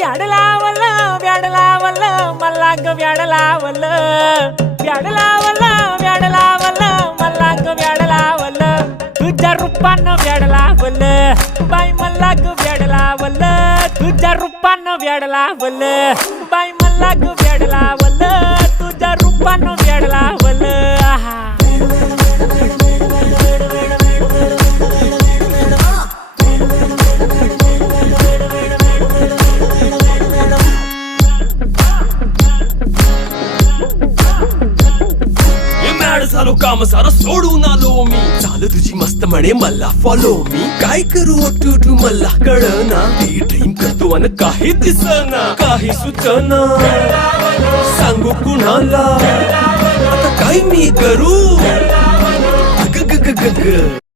व्याड लावलं व्याड लावलं मला ग व्याड लावलं व्याड लावलं व्याड लावलं मला ग व्याड लावलं तुझ्या रूपानं व्याड लावलं बाई मला ग व्याड लावलं तुझ्या रूपानं व्याड लावलं बाई मला ग व्याड लावलं तुझ्या रूपानं व्याड लावलं आहा झालो काम सारं सोडून आलो मी चाल तुझी मस्त म्हणे मला फॉलो मी काय करू टू मला कळना ती ड्रीम करतो अन काही दिसना काही सुचना सांगू कुणाला आता काय मी करू ग ग ग ग ग